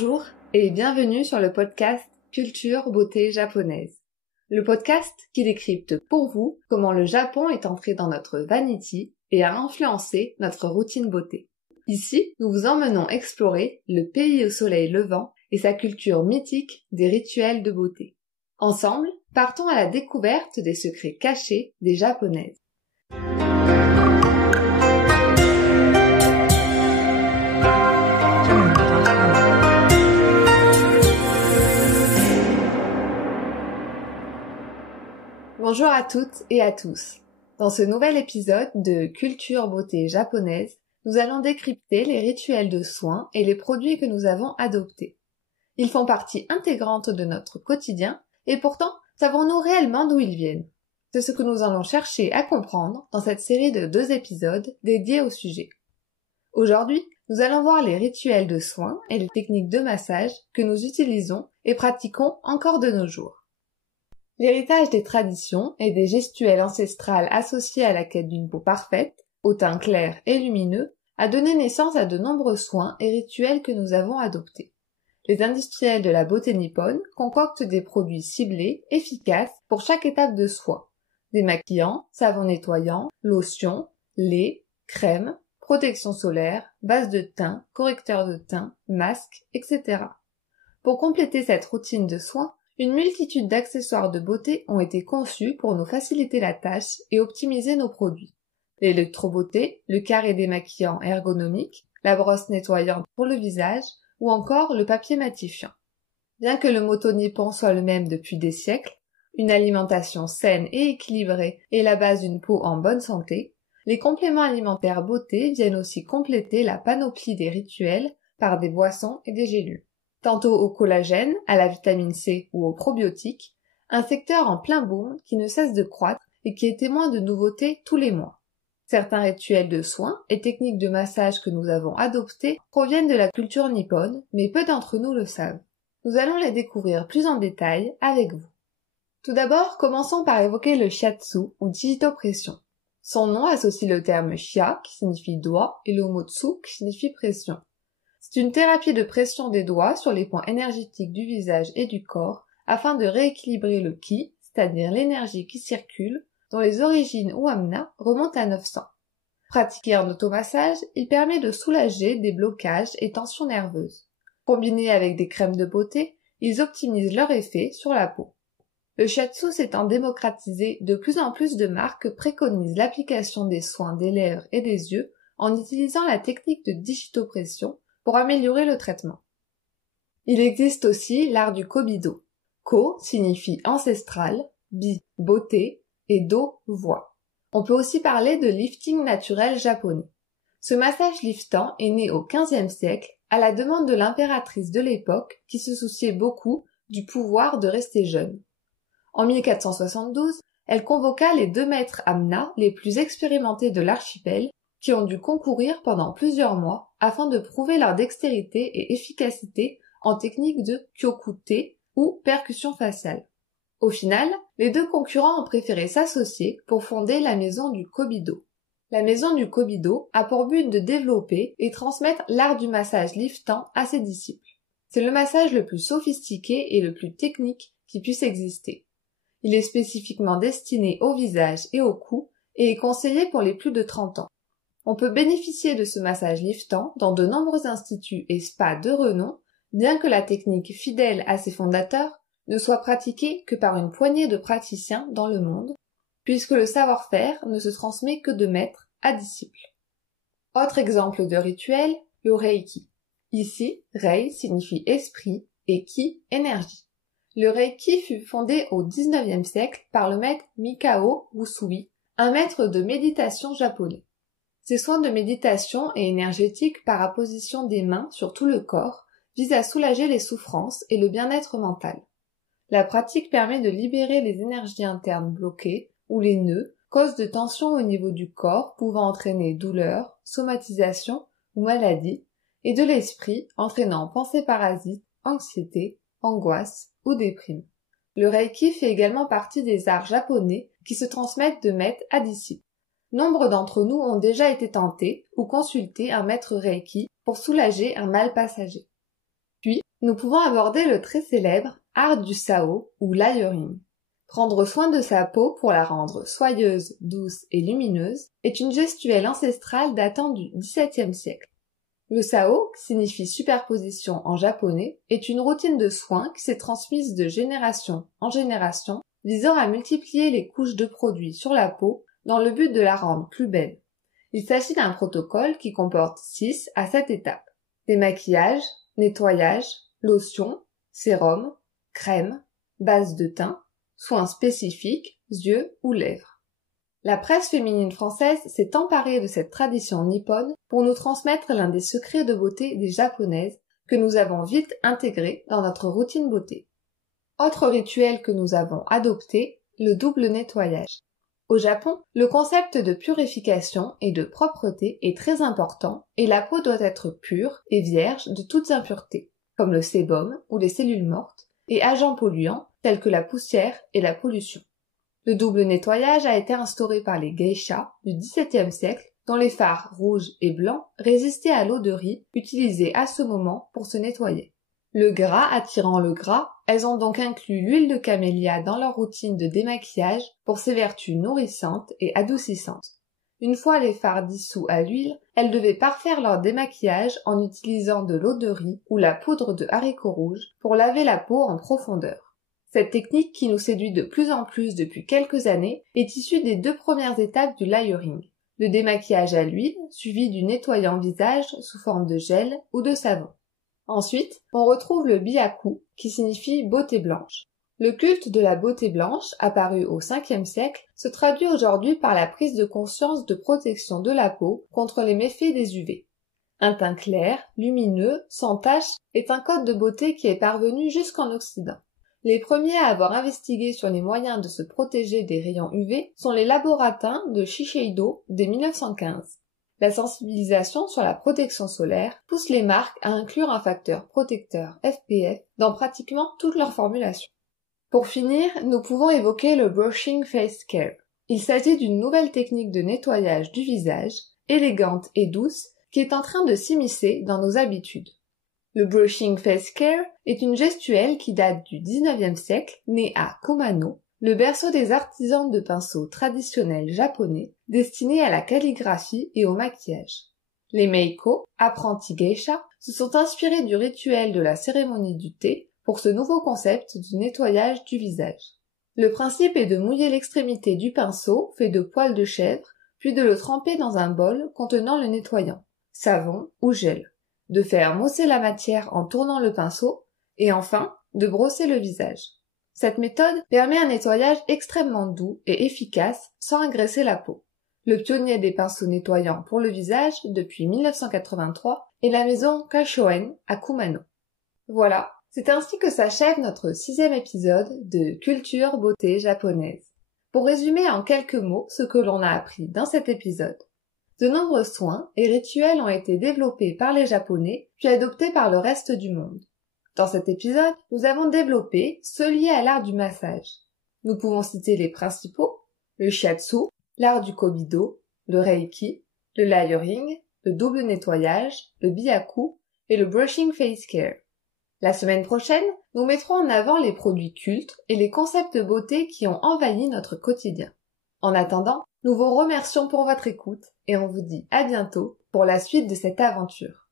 Bonjour et bienvenue sur le podcast Culture Beauté Japonaise. Le podcast qui décrypte pour vous comment le Japon est entré dans notre vanity et a influencé notre routine beauté. Ici, nous vous emmenons explorer le pays au soleil levant et sa culture mythique des rituels de beauté. Ensemble, partons à la découverte des secrets cachés des Japonaises. Bonjour à toutes et à tous. Dans ce nouvel épisode de Culture Beauté Japonaise, nous allons décrypter les rituels de soins et les produits que nous avons adoptés. Ils font partie intégrante de notre quotidien et pourtant, savons-nous réellement d'où ils viennent? C'est ce que nous allons chercher à comprendre dans cette série de 2 épisodes dédiés au sujet. Aujourd'hui, nous allons voir les rituels de soins et les techniques de massage que nous utilisons et pratiquons encore de nos jours. L'héritage des traditions et des gestuelles ancestrales associées à la quête d'une peau parfaite, au teint clair et lumineux, a donné naissance à de nombreux soins et rituels que nous avons adoptés. Les industriels de la beauté nippone concoctent des produits ciblés, efficaces pour chaque étape de soin. Démaquillants, savons nettoyants, lotions, lait, crèmes, protection solaire, base de teint, correcteur de teint, masques, etc. Pour compléter cette routine de soins, une multitude d'accessoires de beauté ont été conçus pour nous faciliter la tâche et optimiser nos produits. L'électrobeauté, le carré démaquillant ergonomique, la brosse nettoyante pour le visage ou encore le papier matifiant. Bien que le motto nippon soit le même depuis des siècles, une alimentation saine et équilibrée est la base d'une peau en bonne santé, les compléments alimentaires beauté viennent aussi compléter la panoplie des rituels par des boissons et des gélules. Tantôt au collagène, à la vitamine C ou aux probiotiques, un secteur en plein boom qui ne cesse de croître et qui est témoin de nouveautés tous les mois. Certains rituels de soins et techniques de massage que nous avons adoptés proviennent de la culture nippone, mais peu d'entre nous le savent. Nous allons les découvrir plus en détail avec vous. Tout d'abord, commençons par évoquer le shiatsu ou digitopression. Son nom associe le terme shia qui signifie doigt et le mot tsu qui signifie pression. C'est une thérapie de pression des doigts sur les points énergétiques du visage et du corps afin de rééquilibrer le ki, c'est-à-dire l'énergie qui circule, dont les origines ou amna remontent à 900. Pratiqué en automassage, il permet de soulager des blocages et tensions nerveuses. Combinés avec des crèmes de beauté, ils optimisent leur effet sur la peau. Le shiatsu s'étant démocratisé, de plus en plus de marques préconisent l'application des soins des lèvres et des yeux en utilisant la technique de digitopression pour améliorer le traitement. Il existe aussi l'art du kobido. Ko signifie ancestral, bi beauté et do voix. On peut aussi parler de lifting naturel japonais. Ce massage liftant est né au XVe siècle à la demande de l'impératrice de l'époque qui se souciait beaucoup du pouvoir de rester jeune. En 1472, elle convoqua les 2 maîtres amna les plus expérimentés de l'archipel qui ont dû concourir pendant plusieurs mois afin de prouver leur dextérité et efficacité en technique de kyoku-te ou percussion faciale. Au final, les 2 concurrents ont préféré s'associer pour fonder la maison du Kobido. La maison du Kobido a pour but de développer et transmettre l'art du massage liftant à ses disciples. C'est le massage le plus sophistiqué et le plus technique qui puisse exister. Il est spécifiquement destiné au visage et au cou et est conseillé pour les plus de 30 ans. On peut bénéficier de ce massage liftant dans de nombreux instituts et spas de renom, bien que la technique fidèle à ses fondateurs ne soit pratiquée que par une poignée de praticiens dans le monde, puisque le savoir-faire ne se transmet que de maître à disciple. Autre exemple de rituel, le reiki. Ici, rei signifie esprit et ki énergie. Le reiki fut fondé au XIXe siècle par le maître Mikao Usui, un maître de méditation japonais. Ces soins de méditation et énergétiques par apposition des mains sur tout le corps visent à soulager les souffrances et le bien-être mental. La pratique permet de libérer les énergies internes bloquées ou les nœuds, cause de tensions au niveau du corps pouvant entraîner douleur, somatisation ou maladie, et de l'esprit entraînant pensées parasites, anxiété, angoisse ou déprime. Le reiki fait également partie des arts japonais qui se transmettent de maître à disciple. Nombre d'entre nous ont déjà été tentés ou consulté un maître Reiki pour soulager un mal passager. Puis, nous pouvons aborder le très célèbre art du Sao ou layering. Prendre soin de sa peau pour la rendre soyeuse, douce et lumineuse est une gestuelle ancestrale datant du XVIIe siècle. Le Sao, qui signifie superposition en japonais, est une routine de soins qui s'est transmise de génération en génération, visant à multiplier les couches de produits sur la peau dans le but de la rendre plus belle. Il s'agit d'un protocole qui comporte 6 à 7 étapes. Démaquillage, nettoyage, lotion, sérum, crème, base de teint, soins spécifiques, yeux ou lèvres. La presse féminine française s'est emparée de cette tradition nippone pour nous transmettre l'un des secrets de beauté des japonaises que nous avons vite intégré dans notre routine beauté. Autre rituel que nous avons adopté, le double nettoyage. Au Japon, le concept de purification et de propreté est très important et la peau doit être pure et vierge de toutes impuretés, comme le sébum ou les cellules mortes, et agents polluants tels que la poussière et la pollution. Le double nettoyage a été instauré par les geishas du XVIIe siècle, dont les fards rouges et blancs résistaient à l'eau de riz utilisée à ce moment pour se nettoyer. Le gras attirant le gras, elles ont donc inclus l'huile de camélia dans leur routine de démaquillage pour ses vertus nourrissantes et adoucissantes. Une fois les fards dissous à l'huile, elles devaient parfaire leur démaquillage en utilisant de l'eau de riz ou la poudre de haricots rouges pour laver la peau en profondeur. Cette technique qui nous séduit de plus en plus depuis quelques années est issue des 2 premières étapes du layering. Le démaquillage à l'huile, suivi du nettoyant visage sous forme de gel ou de savon. Ensuite, on retrouve le byaku, qui signifie beauté blanche. Le culte de la beauté blanche, apparu au 5e siècle, se traduit aujourd'hui par la prise de conscience de protection de la peau contre les méfaits des UV. Un teint clair, lumineux, sans taches, est un code de beauté qui est parvenu jusqu'en Occident. Les premiers à avoir investigué sur les moyens de se protéger des rayons UV sont les laboratins de Shiseido dès 1915. La sensibilisation sur la protection solaire pousse les marques à inclure un facteur protecteur SPF dans pratiquement toutes leurs formulations. Pour finir, nous pouvons évoquer le brushing face care. Il s'agit d'une nouvelle technique de nettoyage du visage, élégante et douce, qui est en train de s'immiscer dans nos habitudes. Le brushing face care est une gestuelle qui date du XIXe siècle, née à Kumano, le berceau des artisans de pinceaux traditionnels japonais destinés à la calligraphie et au maquillage. Les meiko, apprentis geisha, se sont inspirés du rituel de la cérémonie du thé pour ce nouveau concept du nettoyage du visage. Le principe est de mouiller l'extrémité du pinceau fait de poils de chèvre, puis de le tremper dans un bol contenant le nettoyant, savon ou gel, de faire mosser la matière en tournant le pinceau, et enfin, de brosser le visage. Cette méthode permet un nettoyage extrêmement doux et efficace sans agresser la peau. Le pionnier des pinceaux nettoyants pour le visage depuis 1983 est la maison Kashoen à Kumano. Voilà, c'est ainsi que s'achève notre 6e épisode de Culture Beauté Japonaise. Pour résumer en quelques mots ce que l'on a appris dans cet épisode, de nombreux soins et rituels ont été développés par les Japonais puis adoptés par le reste du monde. Dans cet épisode, nous avons développé ceux liés à l'art du massage. Nous pouvons citer les principaux, le shiatsu, l'art du kobido, le reiki, le layering, le double nettoyage, le byaku et le brushing face care. La semaine prochaine, nous mettrons en avant les produits cultes et les concepts de beauté qui ont envahi notre quotidien. En attendant, nous vous remercions pour votre écoute et on vous dit à bientôt pour la suite de cette aventure.